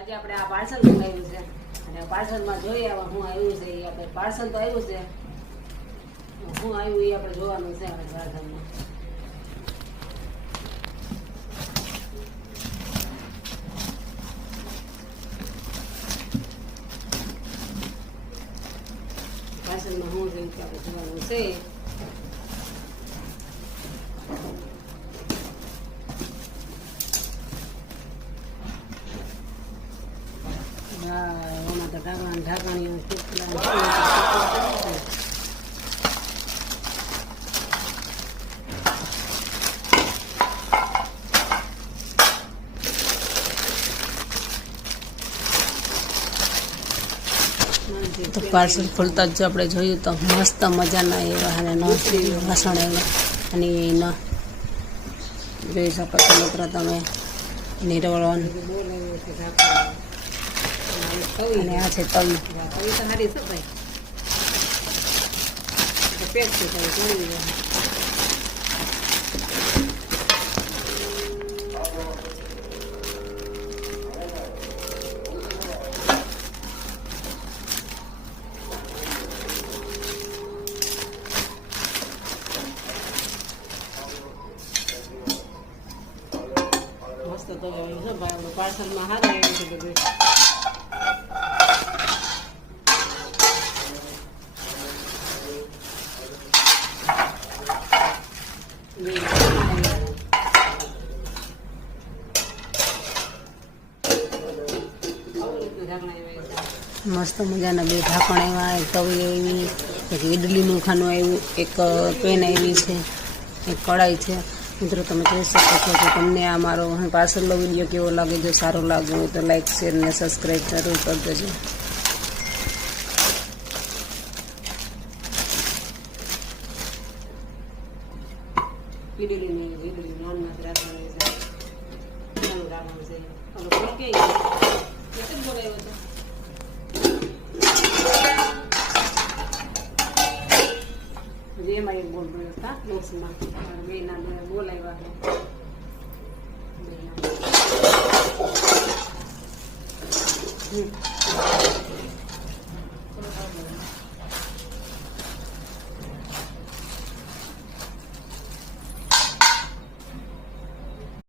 આજે આપણે આ પાર્સલ મંગાવ્યું છે અને પાર્સલમાં જોઈએ હવે શું આવ્યું છે. એ આપણે પાર્સલ તો આવ્યું છે, શું આવ્યું એ આપણે જોવાનું છે. આપણે પાર્સલમાં પાર્સલમાં શું છે કે આપણે જોવાનું છે. એમાં તો ઢાંકણીઓ તો પાર્સલ ખોલતા જ આપણે જોયું તો મસ્ત મજાના એવા અને વાસણ એવા અને એના જોઈ શકો છો મિત્રો તમે નિરવળન. અને આ છે તવી. તવી તો સારી છે ભાઈ, પેક છે તવી જોઈ. મસ્ત તો છે ભાઈ, પાર્સલમાં સારું આવ્યું છે બધું. મસ્ત મજાના બે ઢાંકણ એવા, એક તવી એવી, એક ઇડલીનું ખાનું આવ્યું, એક પેન આવી છે, એક કઢાઈ છે. મિત્રો તમે જોઈ શકો છો કે તમને આ મારો પાર્સલનો વિડીયો કેવો લાગે. જો સારો લાગ્યો હોય તો લાઈક શેર અને સબસ્ક્રાઈબ જરૂર કરી દેજો. વીજળી નાન નથી રાખવાની છે, નાનું રાખવાનું છે. હવે કોઈ કે એક જ બોલાવ્યો હતો. એમાં એક બોલ બોલ્યો હતા બોક્સમાં, બે ના બોલાવ્યા હતા.